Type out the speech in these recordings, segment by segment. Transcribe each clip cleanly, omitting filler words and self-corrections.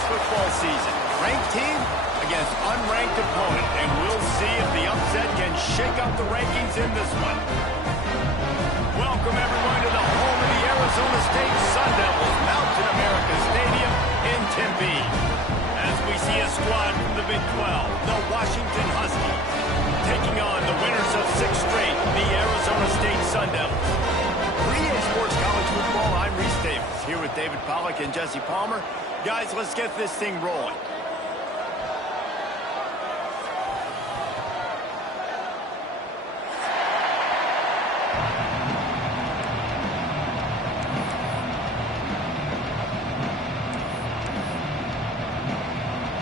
college football season. Ranked team against unranked opponent, and we'll see if the upset can shake up the rankings in this one. Welcome, everyone, to the home of the Arizona State Sun Devils, Mountain America Stadium in Tempe. As we see a squad from the Big 12, the Washington Huskies, taking on the winners of 6 straight, the Arizona State Sun Devils. For EA Sports College Football, I'm Reese Davis, here with David Pollack and Jesse Palmer. Guys, let's get this thing rolling.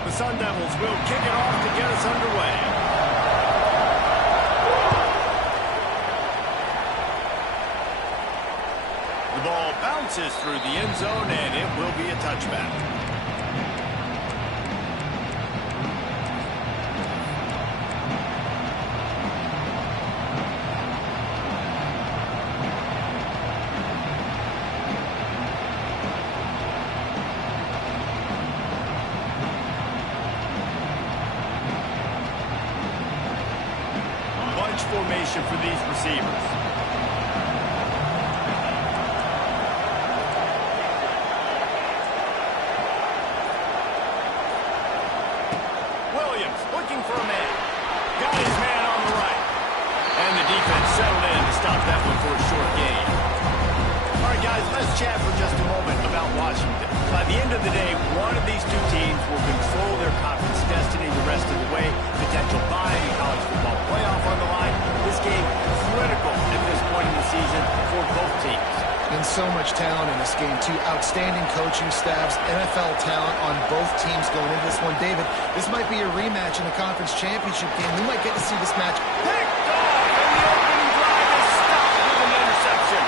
The Sun Devils will kick it off to get us underway. The ball bounces through the end zone, and it will be a touchback. Bunch formation for these receivers. Looking for a man. Got his man on the right. And the defense settled in to stop that one for a short gain. All right, guys, let's chat for just a moment about Washington. By the end of the day, one of these two teams will control their conference destiny the rest of the way. Potential bye in college football playoff on the line. This game critical at this point in the season for both teams. And so much talent in this game, too. Outstanding coaching staffs, NFL talent on both teams going into this one. David, this might be a rematch in the conference championship game. We might get to see this match picked off, and the opening drive is stopped with an interception.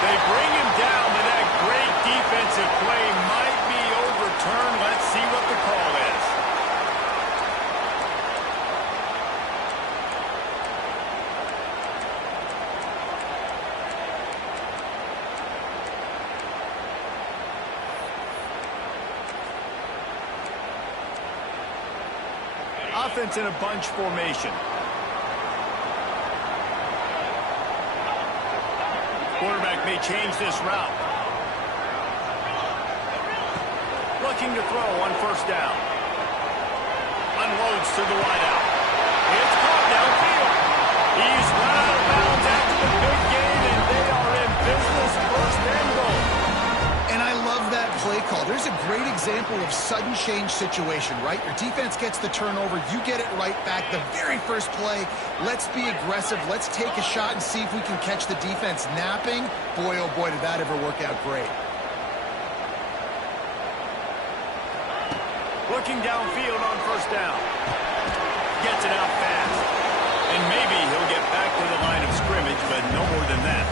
They bring him down, and that great defensive play might be overturned. Let's see what the call is. Offense in a bunch formation. Quarterback may change this route. Looking to throw on first down. Unloads to the wideout. It's caught downfield. He's run out of bounds after the big gain, and they are in business, first and goal. And I love that play call. There's a great example of sudden change situation, right? Your defense gets the turnover. You get it right back. The very first play, let's be aggressive. Let's take a shot and see if we can catch the defense napping. Boy, oh boy, did that ever work out great. Looking downfield on first down. Gets it out fast. And maybe he'll get back to the line of scrimmage, but no more than that.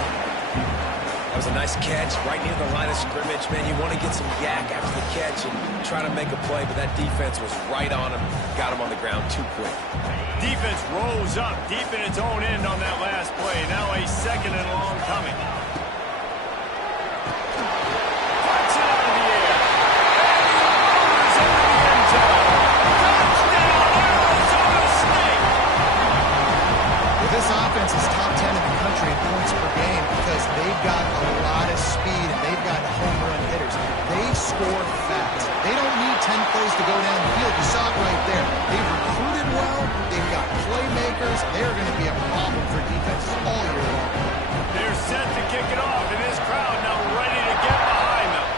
That was a nice catch right near the line of scrimmage. Man, you want to get some yak after the catch and try to make a play, but that defense was right on him. Got him on the ground too quick. Defense rose up deep in its own end on that last play. Now a second and long coming. Puts it out of the air. And he roars into the end zone. Touchdown, Arizona State! Well, this offense is top 10 in the country in points per game because they've got a lot of speed and they've got home run hitters. They score fast. They don't need 10 plays to go down the field. You saw it right there. They've recruited well. They've got playmakers. They're going to be a problem for defenses all year long. They're set to kick it off, and this crowd now ready to get behind them.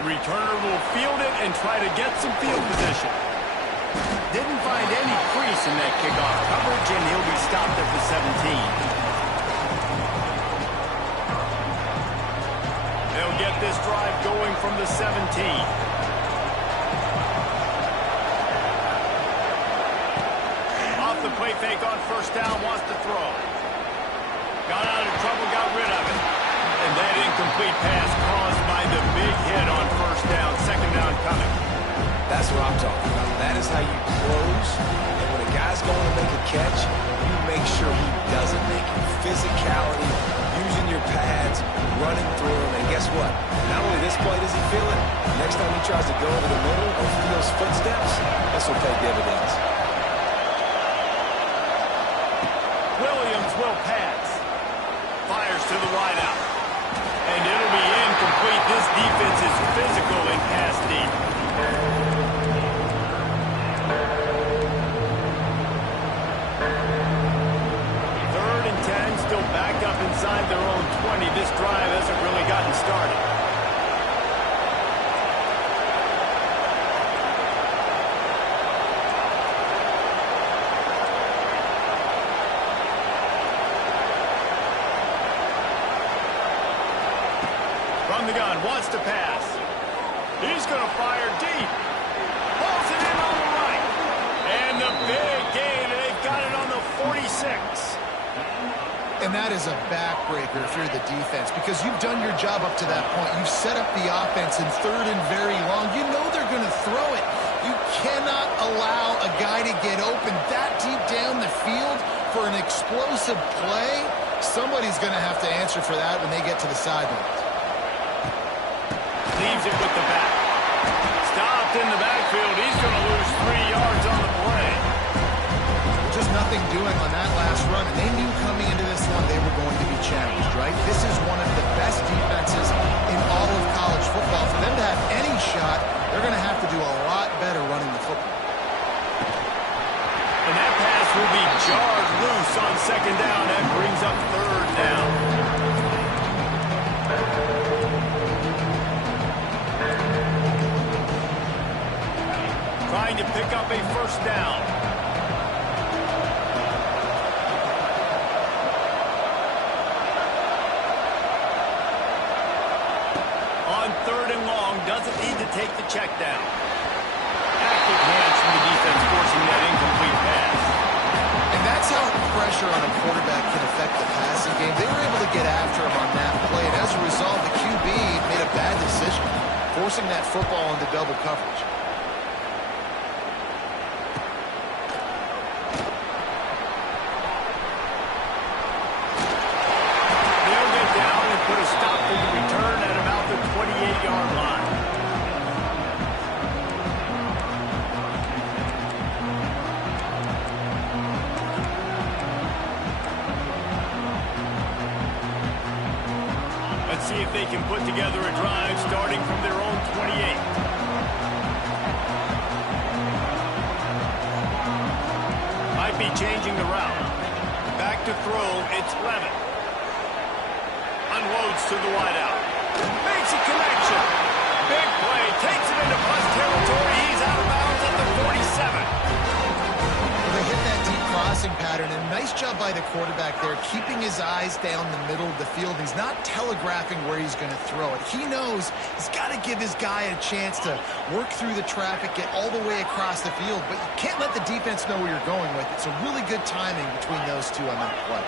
The returner will field it and try to get some field position. Didn't find any crease in that kickoff coverage, and he'll be stopped at the 17. They'll get this drive going from the 17. Off the play fake on first down, wants to throw. Got out of trouble, got rid of it. And that incomplete pass caused by the big hit on first down. Second down coming. That's what I'm talking about. That is how you close. And when a guy's going to make a catch, you make sure he doesn't make it. Physicality, using your pads, running through him, and guess what? Not only this play does he feel it, next time he tries to go over the middle or feels footsteps, this will pay dividends. Williams will pass. Fires to the wideout. And it'll be incomplete. This defense is physical in pass deep. Third and 10, still backed up inside their own 20. This drive hasn't really gotten started. From the gun, wants to pass. He's going to fire deep. Pulls it in on the right. And the big gain, and they've got it on the 46. And that is a backbreaker if you're the defense, because you've done your job up to that point. You've set up the offense in third and very long. You know they're going to throw it. You cannot allow a guy to get open that deep down the field for an explosive play. Somebody's going to have to answer for that when they get to the sidelines. Leaves it with the back. Stopped in the backfield. He's going to lose 3 yards on the play. Just nothing doing on that last run. And they knew coming into this one they were going to be challenged, right? This is one of the best defenses in all of college football. For them to have any shot, they're going to have to do a lot better running the football. And that pass will be jarred loose on second down. That brings up third down. Trying to pick up a first down. On third and long, doesn't need to take the check down. Active hands from the defense forcing that incomplete pass. And that's how pressure on a quarterback can affect the passing game. They were able to get after him on that play, and as a result, the QB made a bad decision, forcing that football into double coverage. Put a stop to the return at about the 28-yard line. Let's see if they can put together a drive starting from their own 28. Might be changing the route. Back to throw, it's Lemon. Unloads to the wideout. Makes a connection. Big play. Takes it into plus territory. He's out of bounds at the 47. Well, they hit that deep crossing pattern, and nice job by the quarterback there, keeping his eyes down the middle of the field. He's not telegraphing where he's going to throw it. He knows he's got to give his guy a chance to work through the traffic, get all the way across the field, but you can't let the defense know where you're going with it. So really good timing between those two on that play.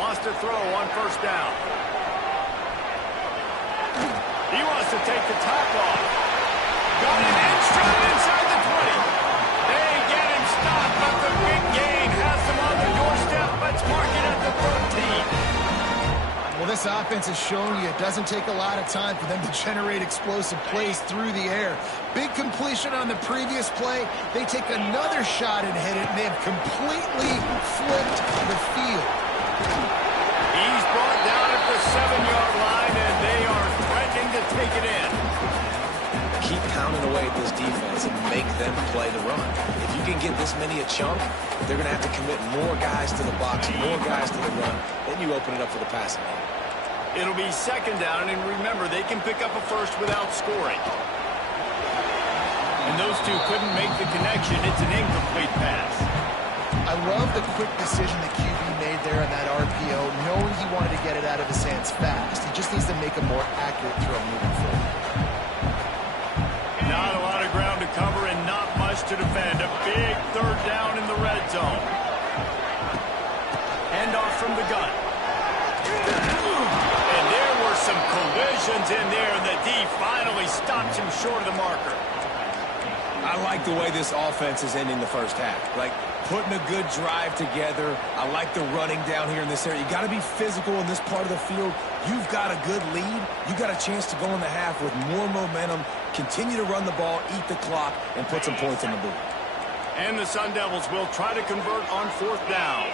Wants to throw on first down. He wants to take the top off. Got him in stride inside the 20. They get him stopped, but the big gain has them on the doorstep. Let's mark it at the 13. Well, this offense is showing you it doesn't take a lot of time for them to generate explosive plays through the air. Big completion on the previous play. They take another shot and hit it, and they have completely flipped the field. He's brought down at the 7-yard line, and they are threatening to take it in. Keep pounding away at this defense and make them play the run. If you can get this many a chunk, they're going to have to commit more guys to the box, more guys to the run. Then you open it up for the passing game. It'll be second down, and remember, they can pick up a first without scoring. And those two couldn't make the connection. It's an incomplete pass. I love the quick decision the QB made there on that RPO, knowing he wanted to get it out of his hands fast. He just needs to make a more accurate throw moving forward. Not a lot of ground to cover and not much to defend. A big third down in the red zone. Handoff from the gun. And there were some collisions in there, and the D finally stops him short of the marker. I like the way this offense is ending the first half. Like, putting a good drive together. I like the running down here in this area. You got to be physical in this part of the field. You've got a good lead. You got a chance to go in the half with more momentum, continue to run the ball, eat the clock, and put some points on the board. And the Sun Devils will try to convert on 4th down.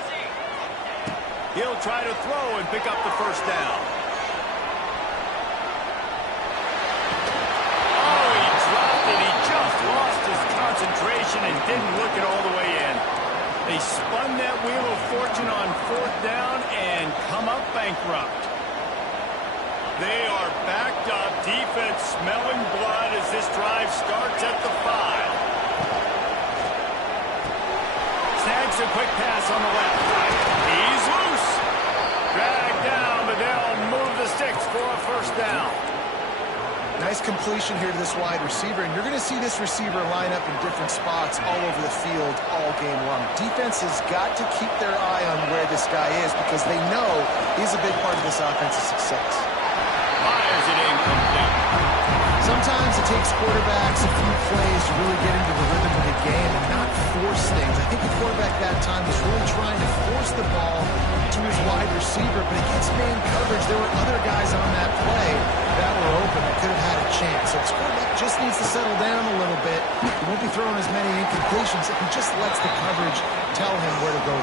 He'll try to throw and pick up the first down. Oh, he dropped it. He just lost his concentration and didn't look it all the way in. They spun that wheel of fortune on 4th down and come up bankrupt. They are backed up. Defense smelling blood as this drive starts at the 5. Snags a quick pass on the left. He's loose. Dragged down, but they'll move the sticks for a first down. Nice completion here to this wide receiver, and you're going to see this receiver line up in different spots all over the field all game long. Defense has got to keep their eye on where this guy is because they know he's a big part of this offense's success. Fires it incomplete. Sometimes it takes quarterbacks a few plays to really get into the rhythm of the game and not force things. I think the quarterback that time was really trying to force the ball to his wide receiver, but against man coverage, there were other guys on that play that were open that could have had a chance. So his quarterback just needs to settle down a little bit. He won't be throwing as many incompletions if he just lets the coverage tell him where to go.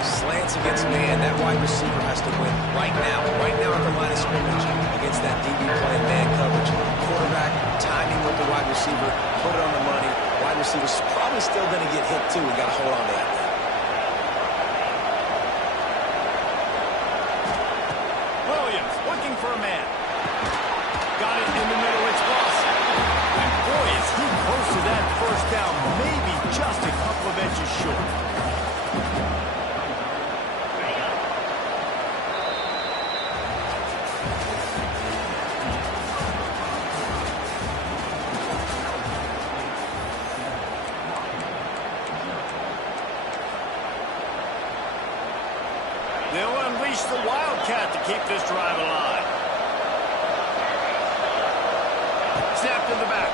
Slants against man, that wide receiver has to win right now at the line of scrimmage against that DB playing man coverage. Quarterback, timing with the wide receiver, put it on the money. Wide receiver's probably still going to get hit too. We got to hold on to that. Williams looking for a man. Got it in the middle. It's Lawson. And boy, is he close to that first down. Maybe just a couple of inches short. They'll unleash the Wildcat to keep this drive alive. Snap to the back.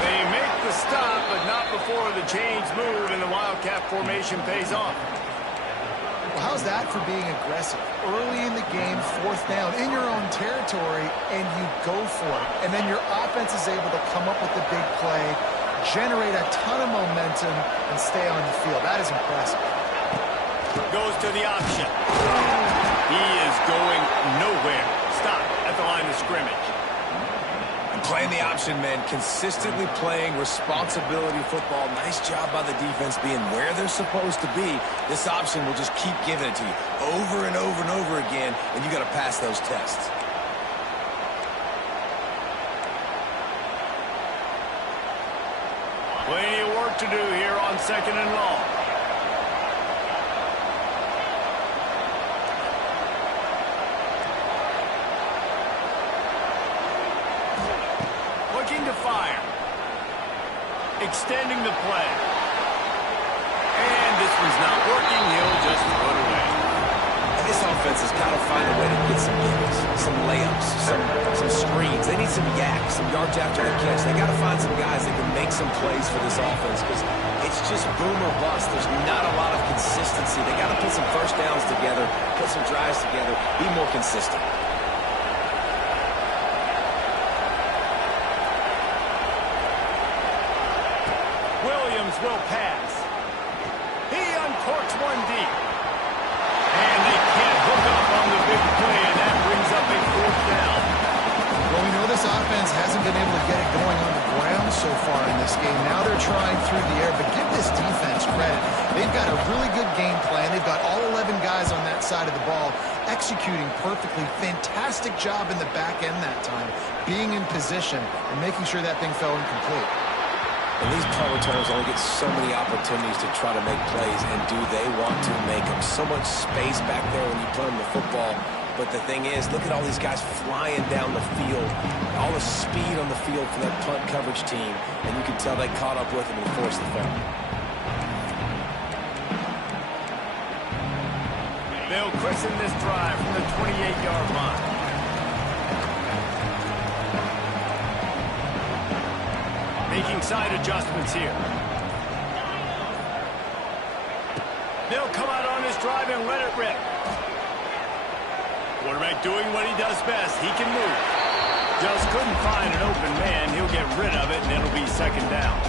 They make the stop, but not before the chains move and the Wildcat formation pays off. Well, how's that for being aggressive? Early in the game, 4th down, in your own territory, and you go for it. And then your offense is able to come up with the big play, generate a ton of momentum, and stay on the field. That is impressive. Goes to the option. He is going nowhere. Stop at the line of scrimmage. And playing the option, man, consistently playing responsibility football. Nice job by the defense being where they're supposed to be. This option will just keep giving it to you over and over and over again, and you got to pass those tests. Plenty of work to do here on 2nd and long. Looking to fire. Extending the play. And this one's not working. He'll just throw it away. And this offense has got to find a way to get some gives, some layups, some screens. They need some yaks, some yards after the catch. They got to find some guys that can make some plays for this offense because it's just boom or bust. There's not a lot of consistency. They got to put some first downs together, put some drives together, be more consistent. Williams will pass. He uncorks one deep. And they can't hook up on the big play, and that brings up a 4th down. Well, we know this offense hasn't been able to get it going on the ground so far in this game. Now they're trying through the air, but give this defense credit. They've got a really good game plan. They've got all 11 guys on that side of the ball executing perfectly. Fantastic job in the back end that time, being in position and making sure that thing fell incomplete. And these punt returners only get so many opportunities to try to make plays, and do they want to make them? So much space back there when you put them the football. But the thing is, look at all these guys flying down the field, all the speed on the field for that punt coverage team, and you can tell they caught up with them and forced the fumble. They'll christen this drive from the 28-yard line. Making side adjustments here. They'll come out on this drive and let it rip. Quarterback doing what he does best. He can move. Just couldn't find an open man. He'll get rid of it, and it'll be second down.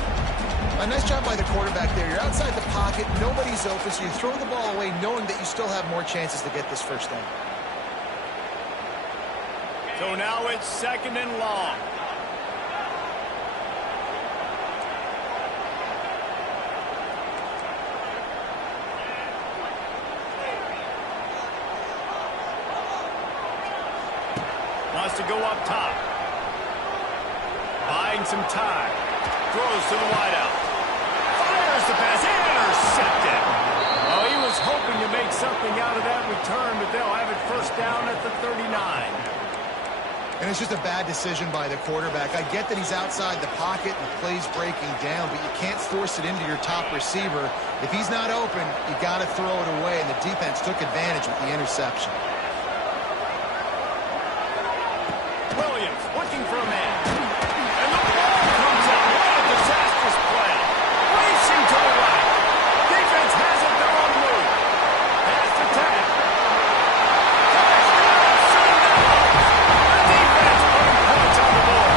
A nice job by the quarterback there. You're outside the pocket. Nobody's open, so you throw the ball away knowing that you still have more chances to get this first down. So now it's second and long. Wants to go up top. Buying some time. Throws to the wideout. Fires the pass. Intercepted. Oh, he was hoping to make something out of that return, but they'll have it first down at the 39. And it's just a bad decision by the quarterback. I get that he's outside the pocket and the play's breaking down, but you can't force it into your top receiver. If he's not open, you got to throw it away, and the defense took advantage with the interception. Williams looking for a man. And the ball comes out. What a disastrous play. Racing to the right. Defense has it. They're on the move. Pass attack. Touchdown, Sundown. The defense putting points on the board.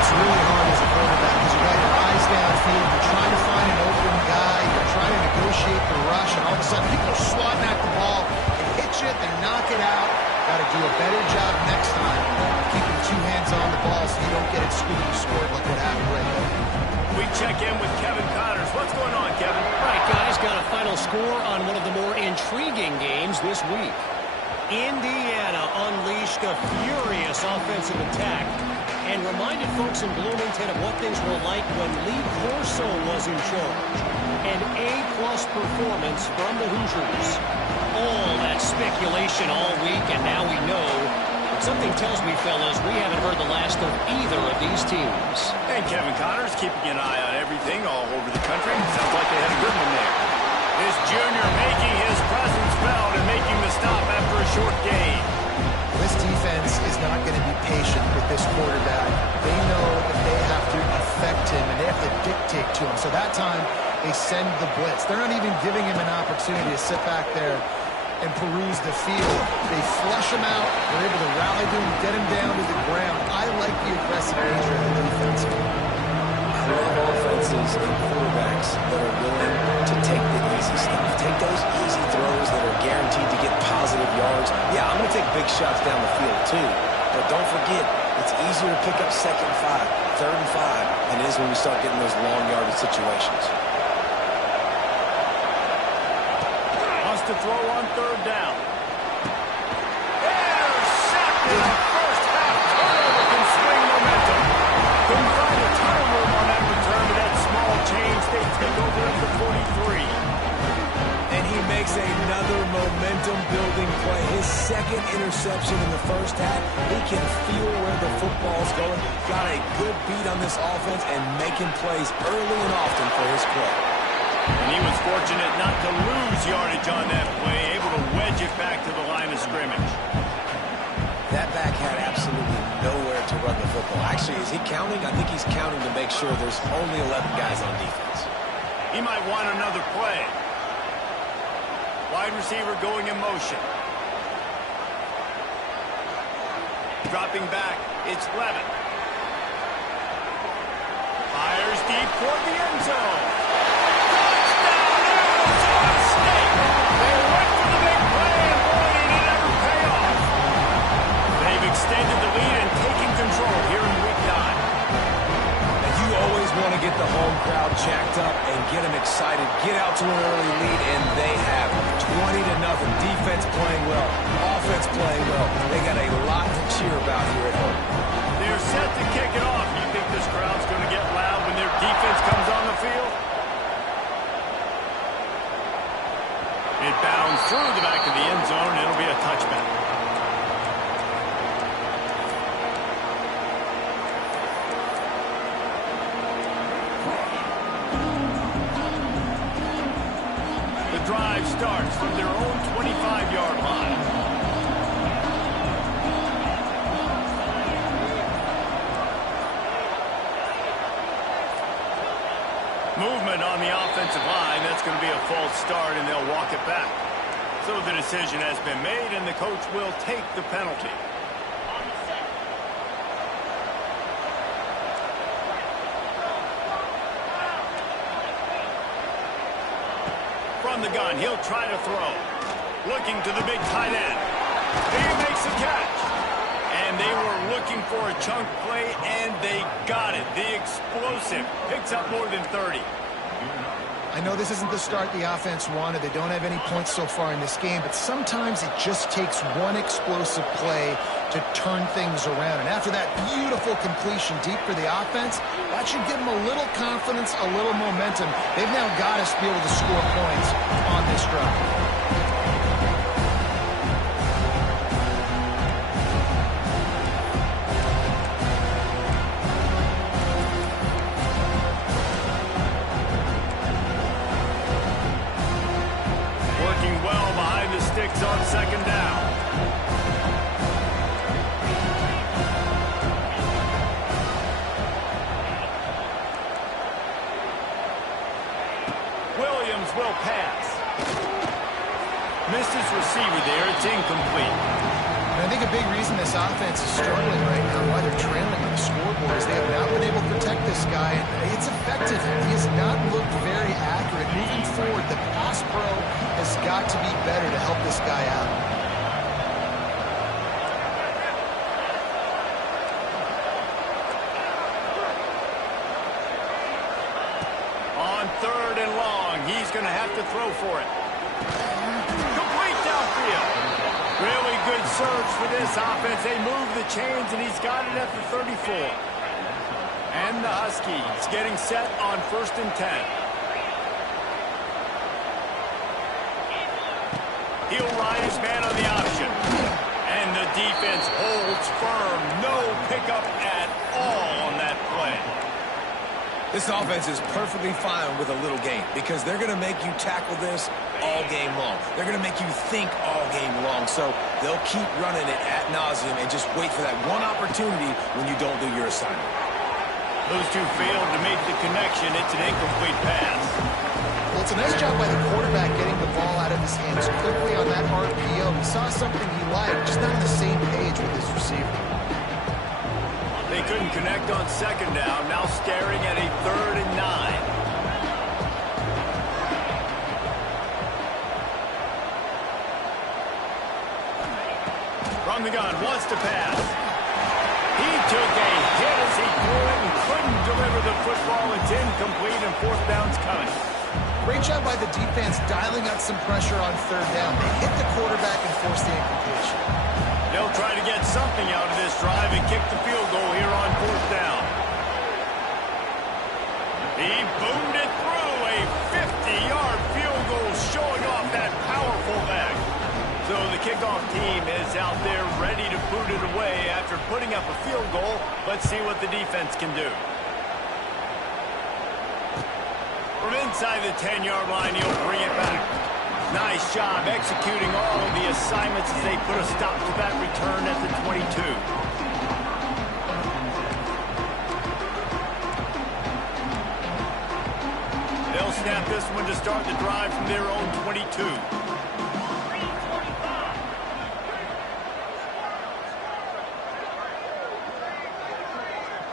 It's really hard as a quarterback because you got your eyes downfield. You're trying to find an open guy. You're trying to negotiate the rush, and all of a sudden people are swatting at the ball. They hit you. They knock it out. Got to do a better job next time keeping two hands on the ball so you don't get it scored like what happened right there. We check in with Kevin Connors. What's going on, Kevin? All right, guys, got a final score on one of the more intriguing games this week. Indiana unleashed a furious offensive attack and reminded folks in Bloomington of what things were like when Lee Corso was in charge. An A-plus performance from the Hoosiers. All that speculation all week, and now we know. Something tells me, fellas, we haven't heard the last of either of these teams. And Kevin Connors keeping an eye on everything all over the country. Sounds like they had a good one there. This junior making his presence felt and making the stop after a short gain. This defense is not going to be patient with this quarterback. They know that they have to affect him, and they have to dictate to him. So that time, they send the blitz. They're not even giving him an opportunity to sit back there and peruse the field. They flush him out. They're able to rally to him, get him down to the ground. I like the aggressive nature of the defense. I love offenses and quarterbacks that are willing to take the easy stuff. Take those easy throws that are guaranteed to get positive yards. Yeah, I'm going to take big shots down the field too. But don't forget, it's easier to pick up second and 5, third and 5 than it is when we start getting those long yardage situations. To throw on third down. Intercepted. First half turnover can swing momentum. Couldn't find a ton of room on that return, but that small change, they take over at the 43. And he makes another momentum-building play. His second interception in the first half. He can feel where the football's going. Got a good beat on this offense and making plays early and often for his club. And he was fortunate not to lose yardage on that play, able to wedge it back to the line of scrimmage. That back had absolutely nowhere to run the football. Actually, is he counting? I think he's counting to make sure there's only 11 guys on defense. He might want another play. Wide receiver going in motion. Dropping back, it's Levin. Fires deep toward the end zone. Extended the lead and taking control here in week 9. And you always want to get the home crowd jacked up and get them excited. Get out to an early lead, and they have 20-0. Defense playing well, offense playing well. They got a lot to cheer about here at home. They're set to kick it off. You think this crowd's going to get loud when their defense comes on the field? It bounds through the back of the end zone. It'll be a touchback. Drive starts from their own 25-yard line. offensive line. That's going to be a false start, and they'll walk it back. So the decision has been made, and the coach will take the penalty. From the gun, he'll try to throw. Looking to the big tight end. He makes the catch. And they were looking for a chunk play, and they got it. The explosive picks up more than 30. I know this isn't the start the offense wanted. They don't have any points so far in this game, but sometimes it just takes one explosive play to turn things around. And after that beautiful completion deep for the offense, that should give them a little confidence, a little momentum. They've now got to be able to score points on this drive. On second down. Williams will pass. Missed his receiver there. It's incomplete. And I think a big reason this offense is struggling right now, why they're trailing on the scoreboard, is they have not been able to protect this guy. And it's effective. He has not looked very accurate. Moving forward, the pass pro has got to be better to help this guy out. On third and long, he's going to have to throw for it. Complete downfield. Really good surge for this offense. They move the chains, and he's got it at the 34. And the Huskies getting set on 1st and 10. He'll ride his man on the option. And the defense holds firm. No pickup at all on that play. This offense is perfectly fine with a little game because they're going to make you tackle this all game long. They're going to make you think all game long. So they'll keep running it ad nauseum and just wait for that one opportunity when you don't do your assignment. Those two failed to make the connection. It's an incomplete pass. Well, it's a nice job by the quarterback getting the ball out of his hands quickly on that RPO. He saw something he liked, just not on the same page with his receiver. They couldn't connect on second down. Now staring at a 3rd and 9. From the gun, wants to pass. He took a hit as he threw it and couldn't deliver the football. It's incomplete, and 4th down's coming. Great job by the defense dialing out some pressure on 3rd down. They hit the quarterback and forced the incompletion. They'll try to get something out of this drive and kick the field goal here on 4th down. He boomed it through a 50-yard field goal, showing off that powerful leg. So the kickoff team is out there ready to boot it away after putting up a field goal. Let's see what the defense can do. From inside the 10-yard line, he'll bring it back. Nice job executing all of the assignments as they put a stop to that return at the 22. They'll snap this one to start the drive from their own 22.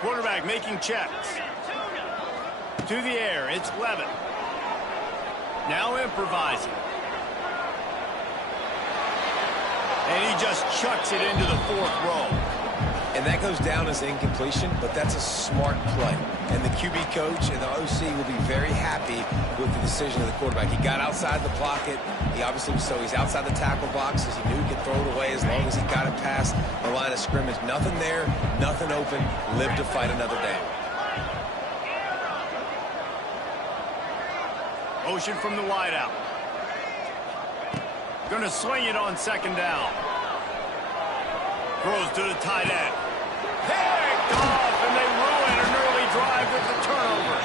Quarterback making checks. To the air, it's Levin. Now improvising. And he just chucks it into the 4th row. And that goes down as incompletion, but that's a smart play. And the QB coach and the OC will be very happy with the decision of the quarterback. He got outside the pocket. He obviously, so he's outside the tackle box as he knew he could throw it away as long as he got it past the line of scrimmage. Nothing there, nothing open. Live to fight another day. Motion from the wideout. Gonna swing it on 2nd down. Throws to the tight end. Picked off, and they ruin an early drive with the turnover.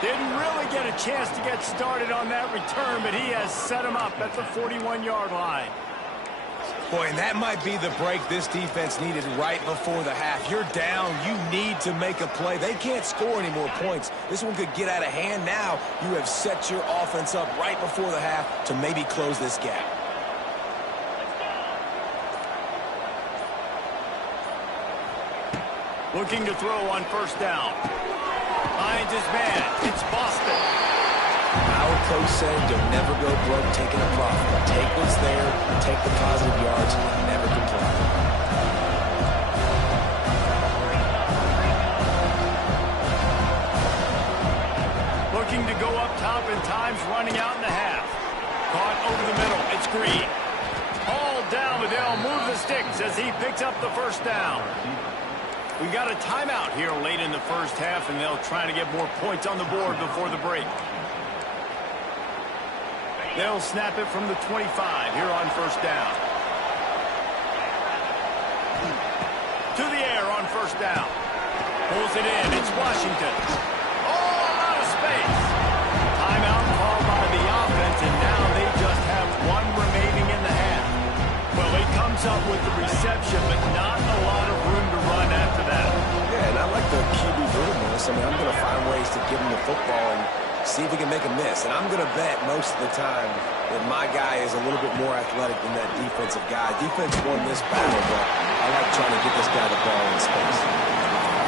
Didn't really get a chance to get started on that return, but he has set him up at the 41-yard line. Boy, and that might be the break this defense needed right before the half. You're down. You need to make a play. They can't score any more points. This one could get out of hand now. You have set your offense up right before the half to maybe close this gap. Looking to throw on first down. Finds his man. It's Boston. Our coach said you'll never go broke taking a profit. Take what's there, take the positive yards, and never complain. Looking to go up top and time's running out in the half. Caught over the middle. It's Green. Hauled down, but they'll move the sticks as he picks up the first down. We got a timeout here late in the first half, and they'll try to get more points on the board before the break. They'll snap it from the 25 here on first down. To the air on first down. Pulls it in. It's Washington. All out of space. Timeout called by the offense, and now they just have one remaining in the half. Well, he comes up with the reception, but not a lot of room to run after that. Yeah, and I like the QB brutalness. I mean, I'm going to find ways to give him the football and see if he can make a miss. And I'm going to bet most of the time that my guy is a little bit more athletic than that defensive guy. Defense won this battle, but I like trying to get this guy the ball in space.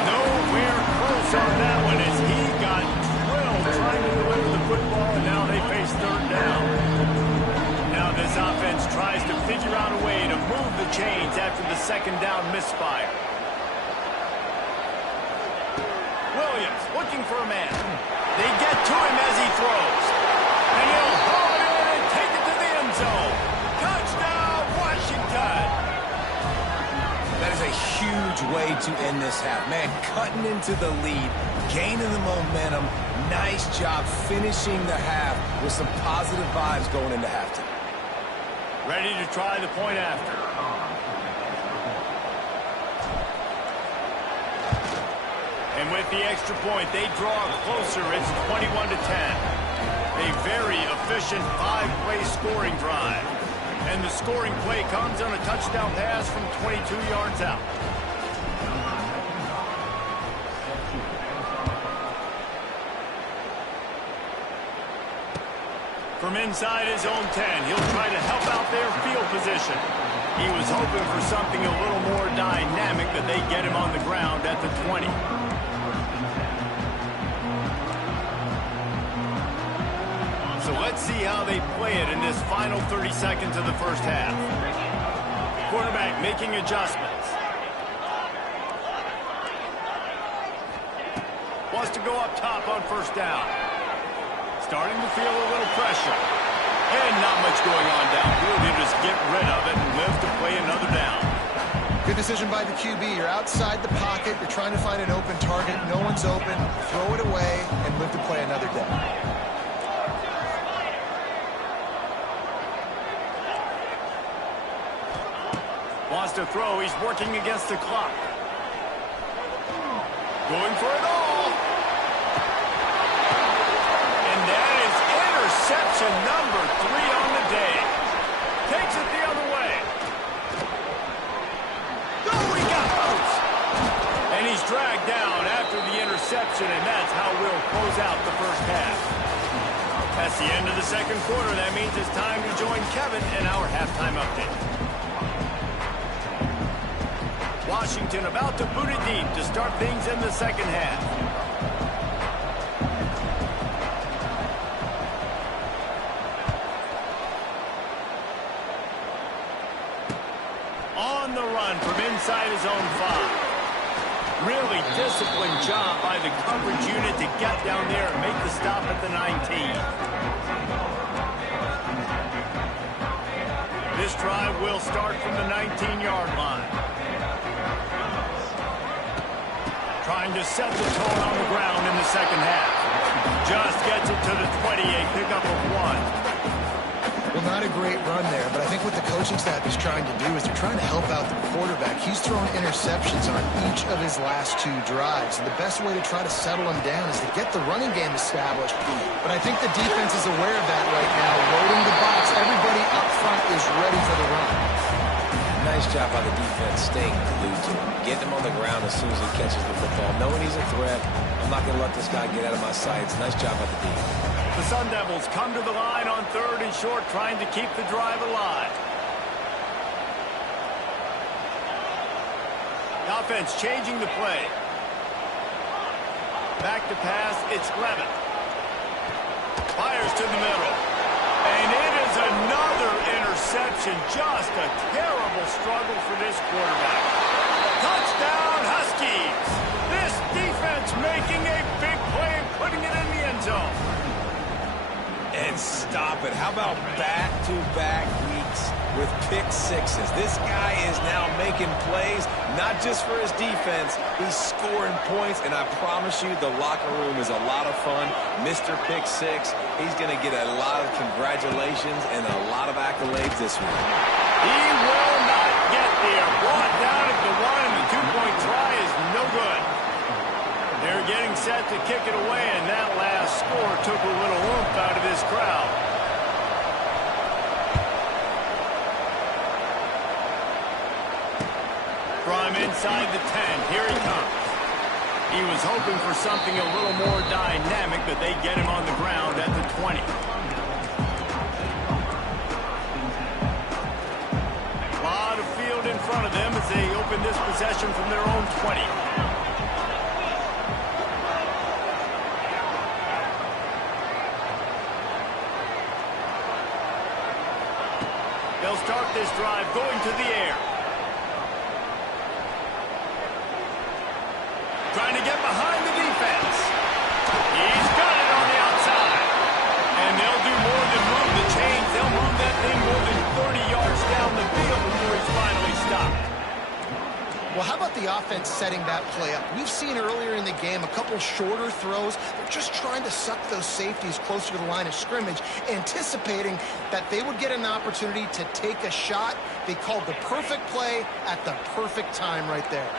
Nowhere close on that one as he got drilled trying to deliver the football, and now they face third down. Now this offense tries to figure out a way to move the chains after the second down misfire. Williams looking for a man. They get to him as he throws. And he'll haul it in and take it to the end zone. Touchdown, Washington! That is a huge way to end this half. Man, cutting into the lead, gaining the momentum. Nice job finishing the half with some positive vibes going into halftime. Ready to try the point after. And with the extra point, they draw closer. It's 21-10. A very efficient five-play scoring drive. And the scoring play comes on a touchdown pass from 22 yards out. From inside his own 10, he'll try to help out their field position. He was hoping for something a little more dynamic, that they get him on the ground at the 20. So let's see how they play it in this final 30 seconds of the first half. Quarterback making adjustments. Wants to go up top on first down. Starting to feel a little pressure. And not much going on downfield. You just get rid of it and live to play another down. Good decision by the QB. You're outside the pocket. You're trying to find an open target. No one's open. Throw it away and live to play another down. Wants to throw. He's working against the clock. Going for it all. And that is interception number 3 on the day. Takes it the other way. Oh, he got loose. And he's dragged down after the interception, and that's how we'll close out the first half. That's the end of the second quarter. That means it's time to join Kevin in our halftime update. Washington about to boot it deep to start things in the second half. On the run from inside his own 5. Really disciplined job by the coverage unit to get down there and make the stop at the 19. This drive will start from the 19-yard line. Trying to set the tone on the ground in the second half. Just gets it to the 20, a pickup of 1. Well, not a great run there, but I think what the coaching staff is trying to do is they're trying to help out the quarterback. He's thrown interceptions on each of his last 2 drives, and the best way to try to settle him down is to get the running game established. But I think the defense is aware of that right now, loading the box. Everybody up front is ready for the run. nice job by the defense staying glued to him. Getting him on the ground as soon as he catches the football. Knowing he's a threat, I'm not going to let this guy get out of my sights. Nice job by the defense. The Sun Devils come to the line on 3rd and short, trying to keep the drive alive. The offense changing the play. Back to pass, it's Levin. Fires to the middle. And it is another interception. Just a terrible struggle for this quarterback. Touchdown, Huskies. This defense making a big play and putting it in the end zone. And stop it. How about back-to-back weeks with pick sixes? This guy is now making plays, not just for his defense. He's scoring points, and I promise you the locker room is a lot of fun. Mr. Pick Six, he's going to get a lot of congratulations and a lot of accolades this week. He will not get there. Brought down at the 1, and the 2-point try is no good. They're getting set to kick it away, and that last score took a little oomph out of this crowd. From inside the 10, here he comes. He was hoping for something a little more dynamic, but they get him on the ground at the 20. A lot of field in front of them as they open this possession from their own 20. They'll start this drive going to the air. Trying to get behind the defense. He's got it on the outside. And they'll do more than move the chains. They'll move that thing more than 30 yards down the field before he's finally stopped. Well, how about the offense setting that play up? We've seen earlier in the game a couple shorter throws. They're just trying to suck those safeties closer to the line of scrimmage, anticipating that they would get an opportunity to take a shot. They called the perfect play at the perfect time right there.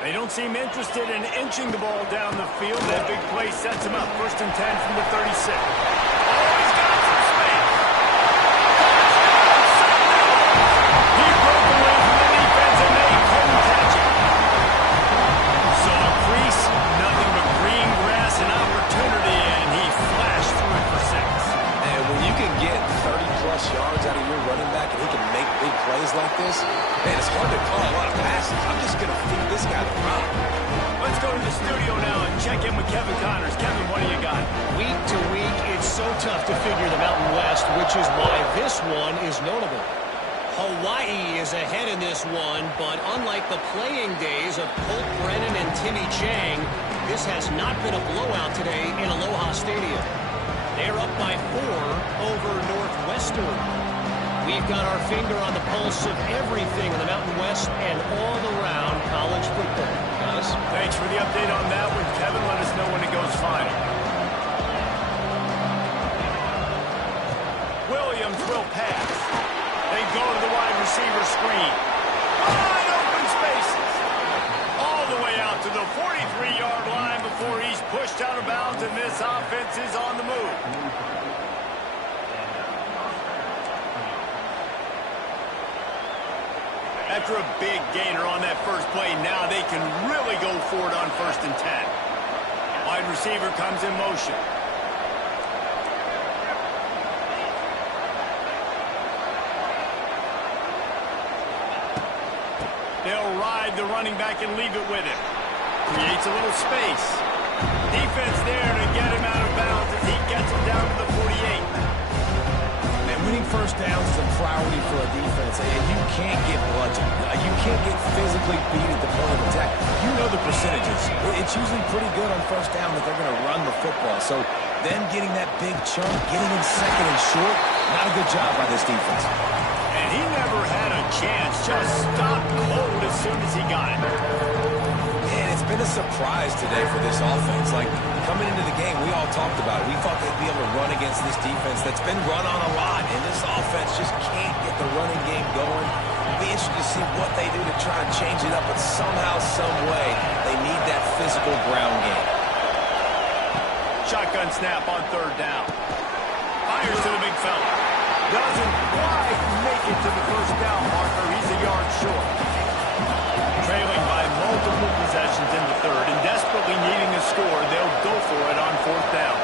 They don't seem interested in inching the ball down the field. That big play sets him up. 1st and 10 from the 36. Oh, he's got some space. He broke away from the defense, and they couldn't catch him. So a crease, nothing but green grass and opportunity, and he flashed through it for 6. And when you can get 30-plus yards out of your running back and he can make big plays like this, man, it's hard to call a lot of passes. I'm just going to feed this guy the rock. Let's go to the studio now and check in with Kevin Connors. Kevin, what do you got? Week to week, it's so tough to figure the Mountain West, which is why this one is notable. Hawaii is ahead in this one, but unlike the playing days of Colt Brennan and Timmy Chang, this has not been a blowout today in Aloha Stadium. They're up by 4 over Northwestern. We've got our finger on the pulse of everything in the Mountain West and all around college football. Guys? Thanks for the update on that one, Kevin. Let us know when it goes final. Williams will pass. They go to the wide receiver screen. Wide open spaces. All the way out to the 43-yard line before he's pushed out of bounds, and this offense is on the move. After a big gainer on that first play, now they can really go for it on 1st and 10. Wide receiver comes in motion. They'll ride the running back and leave it with him. Creates a little space. Defense there to get him out of bounds as he gets him down to the 48. Winning first downs is a priority for a defense, and you can't get bludgeoned. You can't get physically beat at the point of attack. You know the percentages. It's usually pretty good on 1st down that they're going to run the football. So them getting that big chunk, getting in 2nd and short, not a good job by this defense. And he never had a chance. Just stopped cold as soon as he got it. And it's been a surprise today for this offense. Like, coming into the game, we all talked about it. We thought they'd be able to run against this defense that's been run on a lot, and this offense just can't get the running game going. It'll be interesting to see what they do to try and change it up, but somehow, some way, they need that physical ground game. Shotgun snap on 3rd down. Fires to the big fella. Doesn't quite make it to the 1st down marker. He's a yard short. score, they'll go for it on 4th down.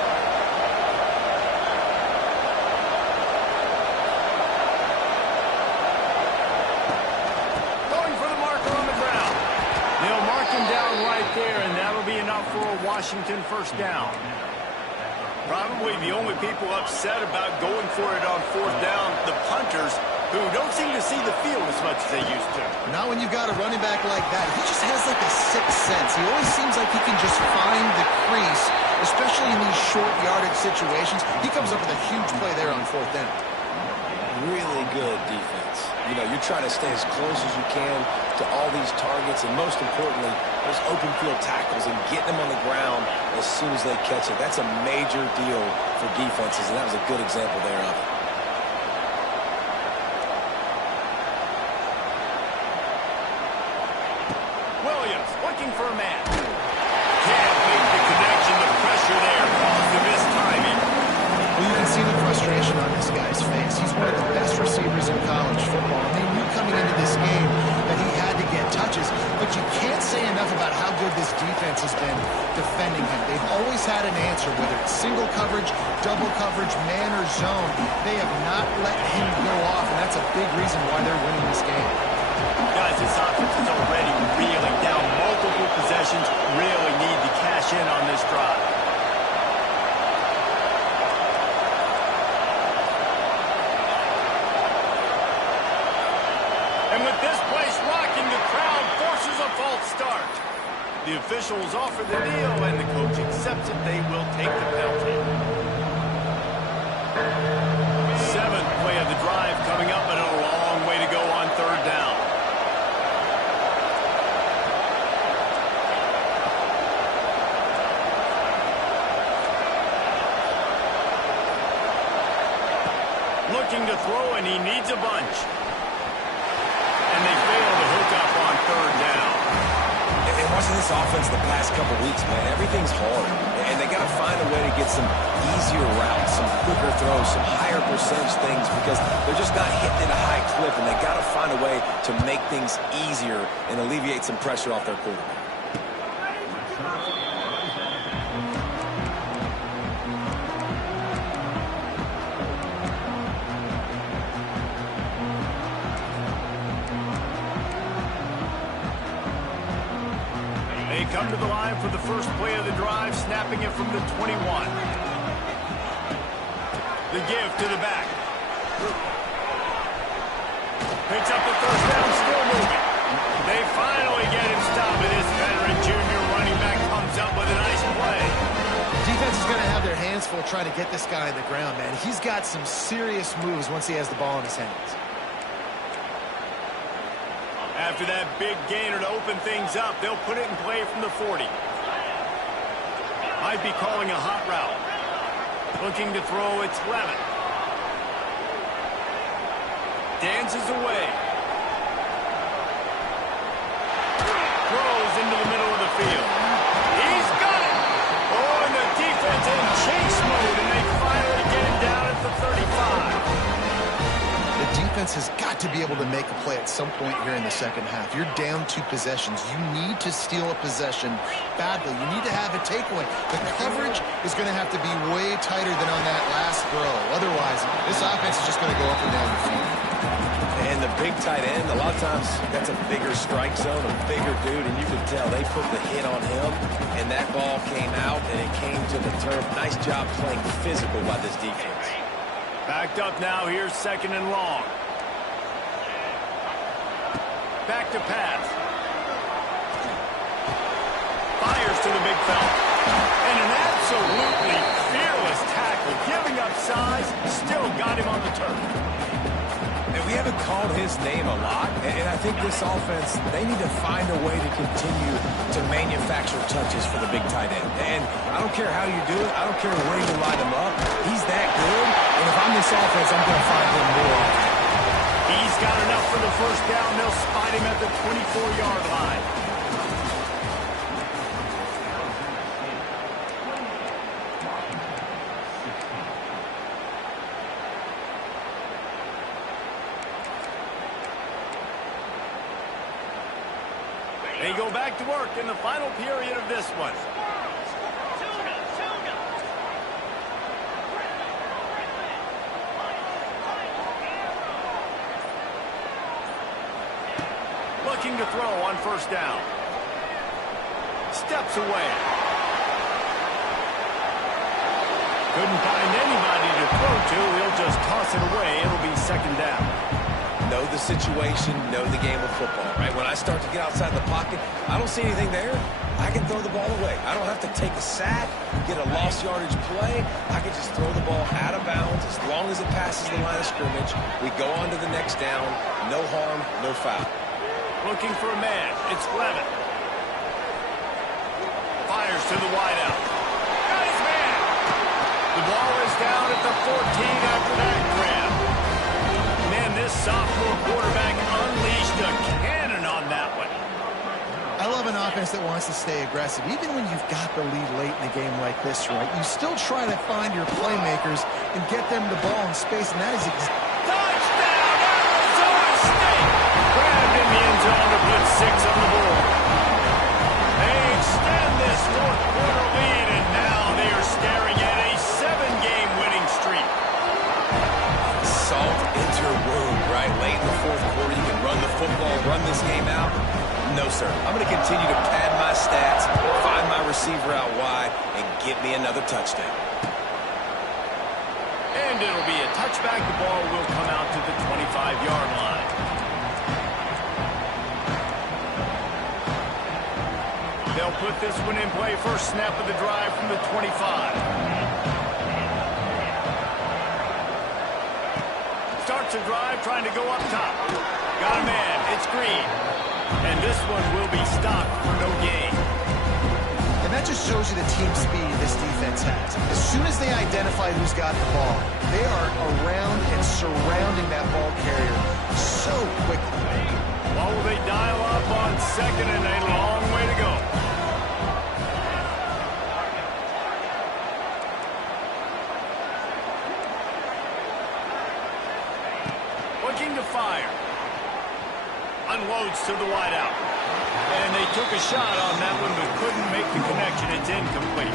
Going for the marker on the ground. They'll mark him down right there, and that'll be enough for a Washington 1st down. Probably the only people upset about going for it on 4th down, the punters, who don't seem to see the field as much as they used to. Not when you've got a running back like that. He just has like a sixth sense. He always seems like he can just find the crease, especially in these short yardage situations. He comes up with a huge play there on 4th down. Really good defense. You know, you're trying to stay as close as you can to all these targets, and most importantly, those open field tackles and getting them on the ground as soon as they catch it. That's a major deal for defenses, and that was a good example there of it. Williams looking for a man. Can't make the connection. The pressure there caused the missed timing. Well, you can see the frustration on this guy's face. He's one of the best receivers in college football. And they knew coming into this game that he had to get touches. But you can't say enough about how good this defense has been defending him. They've always had an answer, whether it's single coverage, double coverage, man or zone. They have not let him go off, and that's a big reason why they're winning this game. Guys, this offense is already reeling down multiple possessions. Really need to cash in on this drive. And with this place rocking, the crowd forces a false start. The officials offer the deal, and the coach accepts it. They will take the penalty. 7th play of the drive coming up, but a long way to go on 3rd down. Looking to throw, and he needs a bunch. And they fail to hook up on 3rd down. And watching this offense the past couple weeks, man, everything's hard. And they got to find a way to get some easier routes, some quicker throws, some higher percentage things, because they're just not hitting at a high clip, and they got to find a way to make things easier and alleviate some pressure off their quarterback. Come to the line for the first play of the drive, snapping it from the 21. The give to the back. Picks up the 1st down, still moving. They finally get him stopped, and this veteran junior running back comes up with a nice play. Defense is going to have their hands full trying to get this guy on the ground, man. He's got some serious moves once he has the ball in his hands. After that big gainer to open things up, they'll put it in play from the 40. Might be calling a hot route. Looking to throw, it's Levitt. Dances away. Throws into the middle of the field. He's got it! Oh, and the defense in chase mode, and they finally get him down at the 35. The defense has got to be able to make a play at some point here in the 2nd half. You're down 2 possessions. You need to steal a possession badly. You need to have a takeaway. The coverage is going to have to be way tighter than on that last throw. Otherwise, this offense is just going to go up and down the field. And the big tight end, a lot of times that's a bigger strike zone, a bigger dude, and you can tell they put the hit on him, and that ball came out, and it came to the turf. Nice job playing physical by this defense. Backed up now, here's 2nd and long. Back to pass. Fires to the big fella. And an absolutely fearless tackle. Giving up size, still got him on the turf. And we haven't called his name a lot, and I think this offense, they need to find a way to continue to manufacture touches for the big tight end. And I don't care how you do it. I don't care where you line him up. He's that good, and if I'm this offense, I'm going to find him more. He's got enough for the 1st down. They'll spot him at the 24-yard line. They go back to work in the final period of this one. looking to throw on first down. Steps away. Couldn't find anybody to throw to. He'll just toss it away. It'll be second down. Know the situation, know the game of football, right? When I start to get outside the pocket, I don't see anything there. I can throw the ball away. I don't have to take a sack, get a lost yardage play. I can just throw the ball out of bounds as long as it passes the line of scrimmage. We go on to the next down. No harm, no foul. Looking for a man. It's Levin. Fires to the wideout. Got his man. The ball is down at the 14 after that grab. Man, this sophomore quarterback unleashed a cannon on that one. I love an offense that wants to stay aggressive. Even when you've got the lead late in a game like this, right, you still try to find your playmakers and get them the ball in space, and that is touchdown, Arizona State! Grabbed in the end zone to put 6 on the board. They extend this fourth quarter lead, and now they are staring at a 7-game winning streak. Salt into wound, right? Late in the fourth quarter, you can run the football, run this game out. No, sir. I'm going to continue to pad my stats, find my receiver out wide, and get me another touchdown. And it'll be a touchback. The ball will come out to the 25-yard line. They'll put this one in play. First snap of the drive from the 25. Starts a drive trying to go up top. Got a man. It's Green. And this one will be stopped for no gain. And that just shows you the team speed this defense has. As soon as they identify who's got the ball, they are around and surrounding that ball carrier so quickly. Well, will they dial up on second and a long way to go? Looking to fire. Unloads to the wideout. And they took a shot on that one, but couldn't make the connection. It's incomplete.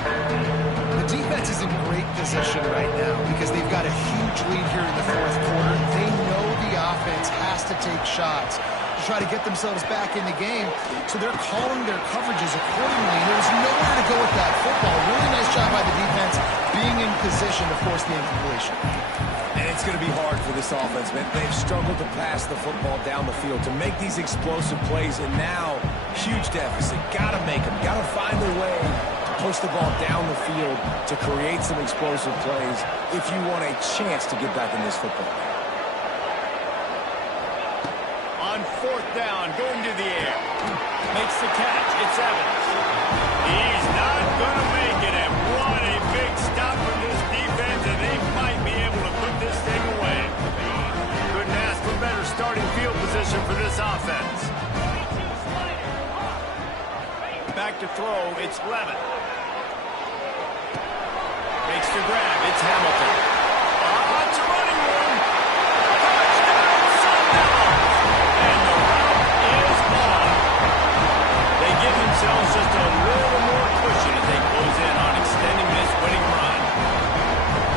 The defense is in great position right now because they've got a huge lead here in the fourth quarter. They know the offense has to take shots to try to get themselves back in the game, so they're calling their coverages accordingly. There's nowhere to go with that football. Really nice job by the defense being in position to force the incompletion. And it's going to be hard for this offense, man. They've struggled to pass the football down the field, to make these explosive plays, and now, huge deficit. Got to make them. Got to find a way to push the ball down the field to create some explosive plays if you want a chance to get back in this football game. On fourth down, going to the air. Makes the catch. It's Evans. He's not going to make it, and what a big stop from this defense, and they might be able to put this thing away. Couldn't ask for better starting field position for this offense. Back to throw, it's Levin. Makes the grab, it's Hamilton. It's a running room. Touchdown, Sundown. And the route is on. They give themselves just a little more cushion as they close in on extending this winning run.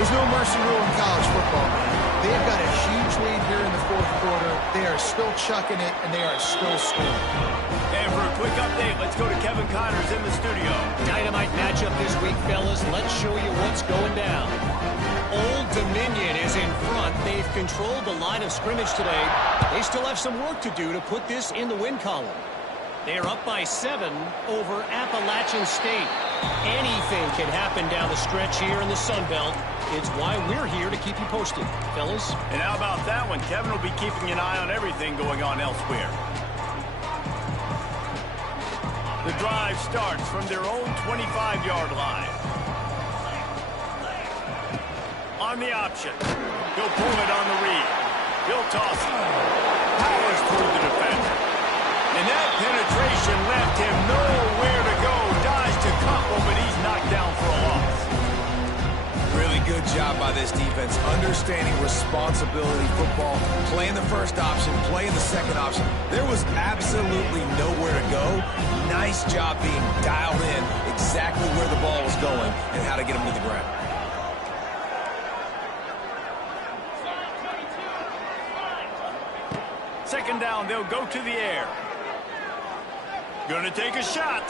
There's no mercy rule in college football, man. They've got a huge lead here in the fourth quarter. They are still chucking it, and they are still scoring. And for a quick update, let's go to Kevin Connors in the studio. Dynamite matchup this week, fellas. Let's show you what's going down. Old Dominion is in front. They've controlled the line of scrimmage today. They still have some work to do to put this in the win column. They are up by 7 over Appalachian State. Anything can happen down the stretch here in the Sun Belt. It's why we're here to keep you posted, fellas. And how about that one? Kevin will be keeping an eye on everything going on elsewhere. The drive starts from their own 25-yard line. On the option. He'll pull it on the read. He'll toss it. Powers through the defender. And that penetration left him nowhere to go. Dodged a couple, but he's knocked down for a loss. Really good job by this defense, understanding responsibility football, playing the first option, playing the second option. There was absolutely nowhere to go. Nice job being dialed in exactly where the ball was going and how to get him to the ground. Second down, they'll go to the air. Going to take a shot.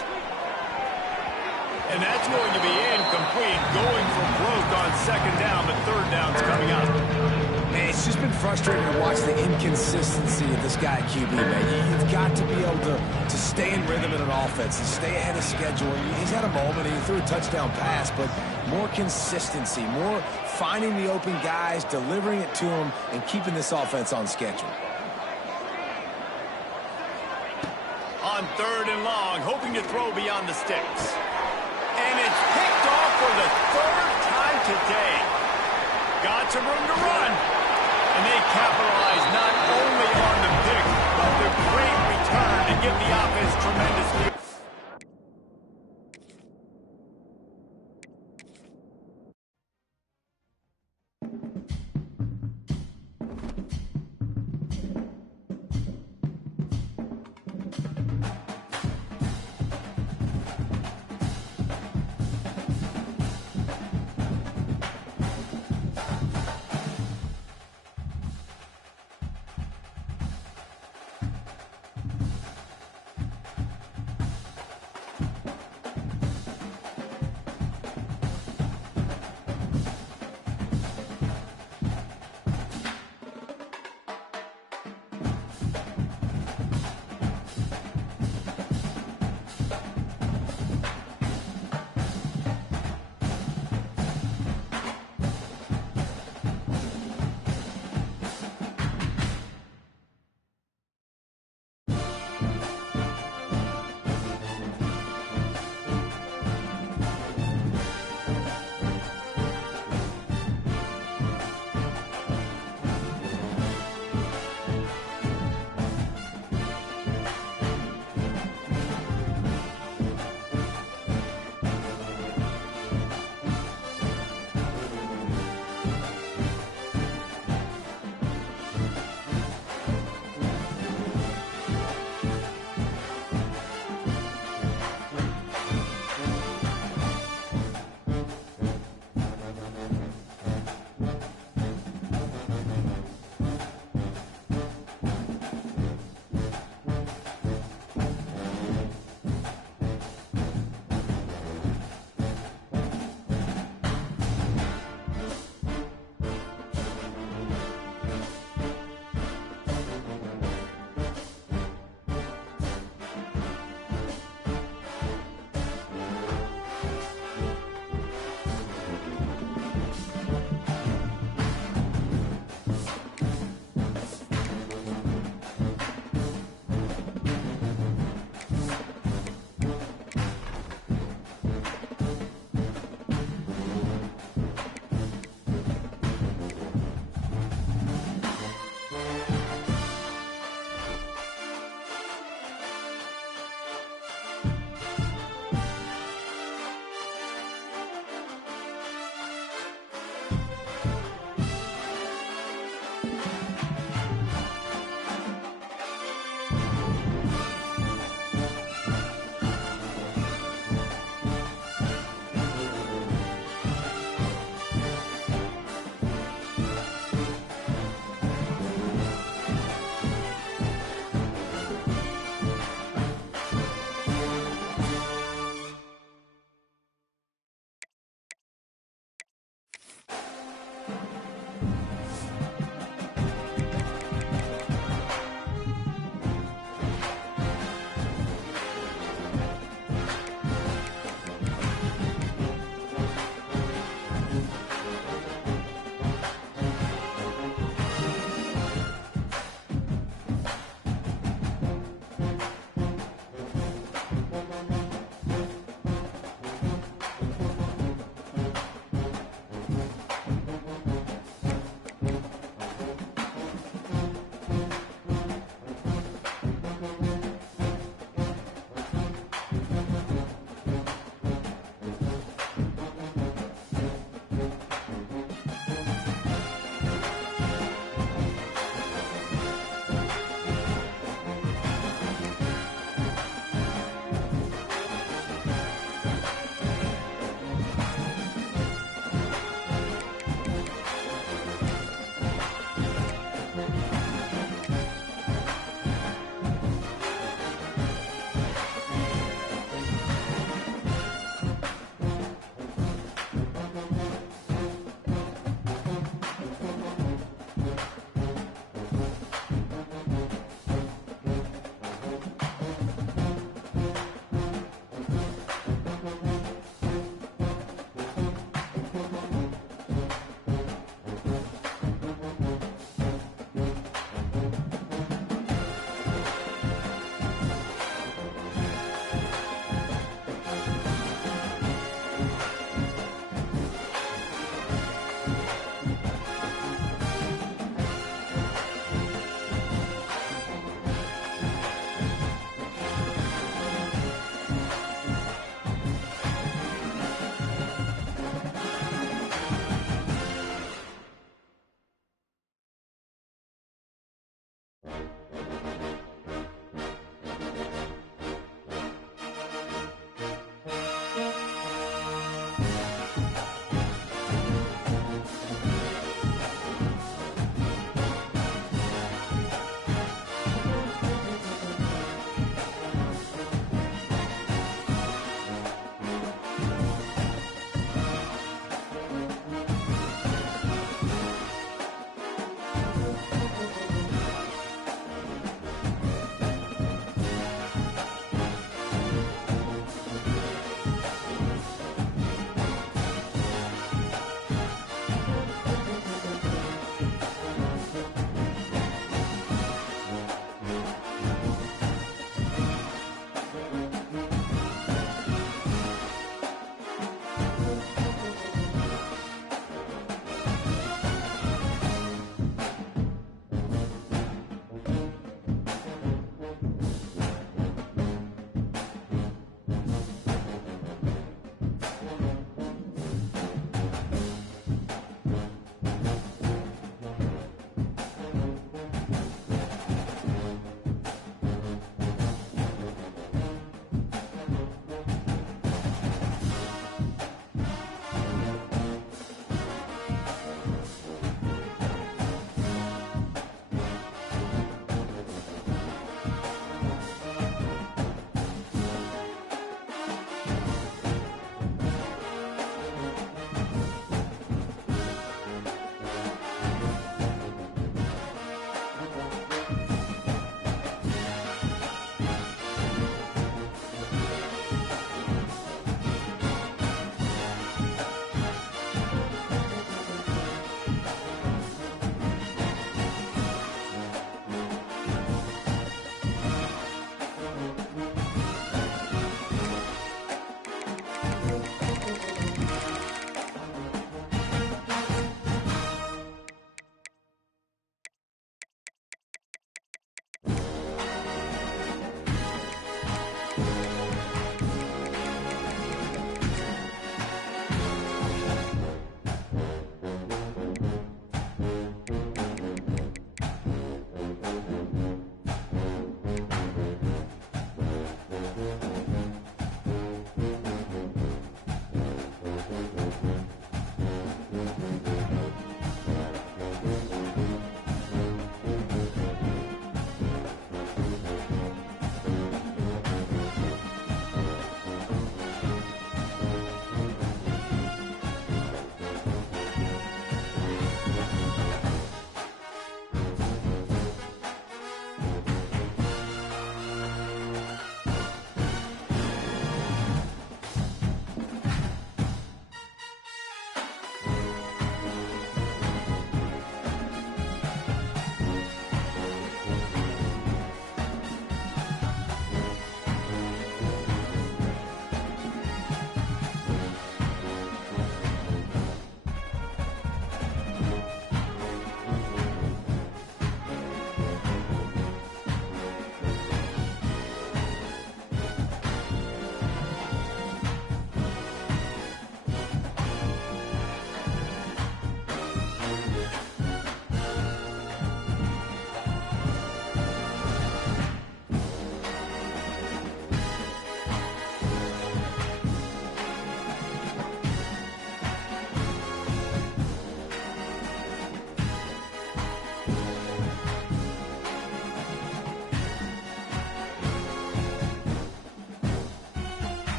And that's going to be incomplete. Going for broke on second down, but third down's coming up. Man, it's just been frustrating to watch the inconsistency of this guy at QB, man. You've got to be able to stay in rhythm in an offense and stay ahead of schedule. He's had a moment, he threw a touchdown pass, but more consistency, more finding the open guys, delivering it to them, and keeping this offense on schedule. On third and long, hoping to throw beyond the sticks. And it's picked off for the third time today. Got some room to run. And they capitalize not only on the pick, but the great return to give the offense tremendous lead.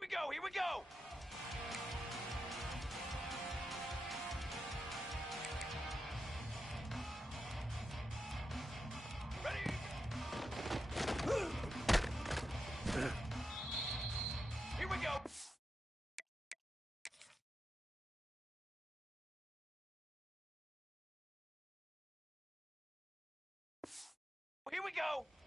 Here we go! Ready? Here we go! Here we go!